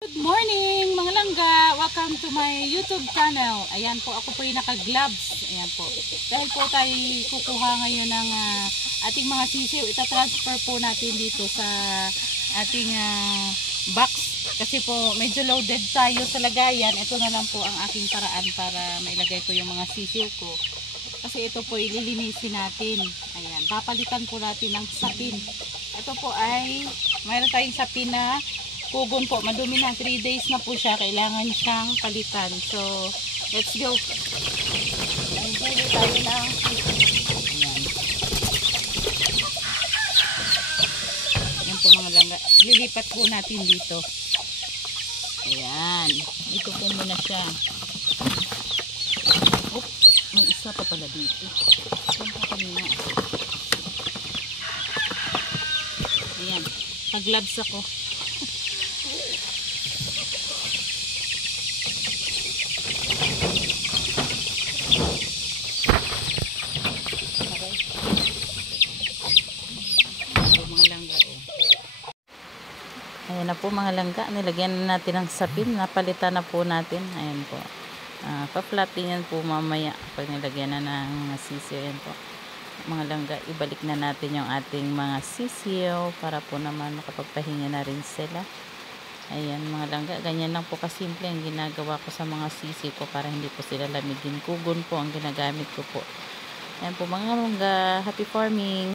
Good morning mga langga! Welcome to my YouTube channel. Ayan po, ako po yung naka-gloves. Ayan po. Dahil po tayo kukuha ngayon ng ating mga sisiw. Ita-transfer po natin dito sa ating box. Kasi po medyo loaded tayo sa lagayan. Ito na lang po ang aking paraan para mailagay ko yung mga sisiw ko. Kasi ito po ililinisin natin. Ayan, papalitan po natin ng sapin. Ito po ay mayroon tayong sapin na kugon po, madumi na, 3 days na po siya, kailangan siyang palitan. So, let's go. Ang huli tayo ng ayan. Ayan po mga langga. Lilipat po natin dito. Ayan. Dito po muna siya. Oop, may isa pa pala dito. Saan pa kanina? Ayan. Pag-gloves ako. Ayan na po mga langga, nilagyan na natin ng sapin, napalitan na po natin. Ayan po, pa-flatten yan po mamaya pag nilagyan na ng sisiyo. Ayan po mga langga, ibalik na natin yung ating mga sisiyo para po naman makapagpahinga na rin sila. Ayan mga langga, ganyan lang po kasimple ang ginagawa ko sa mga sisiyo ko para hindi po sila lamigin. Kugon po ang ginagamit ko po. Ayan po mga langga, happy farming!